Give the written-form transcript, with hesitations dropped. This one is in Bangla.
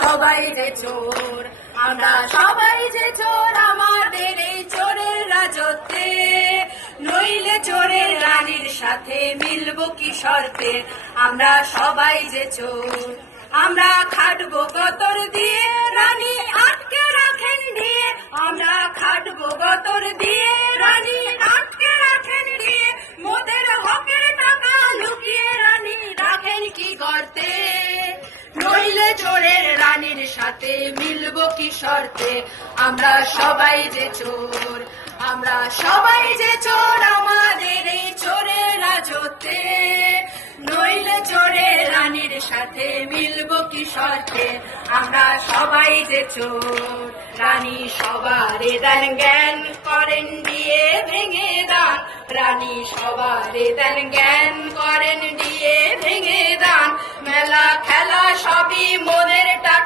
সবাই যে চোর, আমরা সবাই যে চোর আমাদের এই চোরের রাজত্বে। নইলে চোরের রানীর সাথে মিলবো কি শর্তে, আমরা সবাই যে চোর। আমরা খাটবো গতর দিয়ে, রানী আটকে রাখেন দিয়ে। আমরা খাটবো গতর দিয়ে, রানী আটকে রাখেন দিয়ে। মোদের হকের টাকা লুকিয়ে রানী রাখেন কি গর্তে। নইলে চোরের রানীর সাথে মিলবো কি শর্তে, আমরা সবাই যে চোর। আমরা সবাই যে চোর আমাদের এই চোরের রাজত্বে। নইলে চোরের রানীর সাথে মিলবো কি শর্তে, আমরা সবাই যে চোর। রানী সবারে দেন জ্ঞান, করেন দিয়ে ভেঙে দান। রানী সবারে দেন জ্ঞান, করেন দিয়ে ভেঙে দান। মেলা খেলা সবই মোদের টাকা।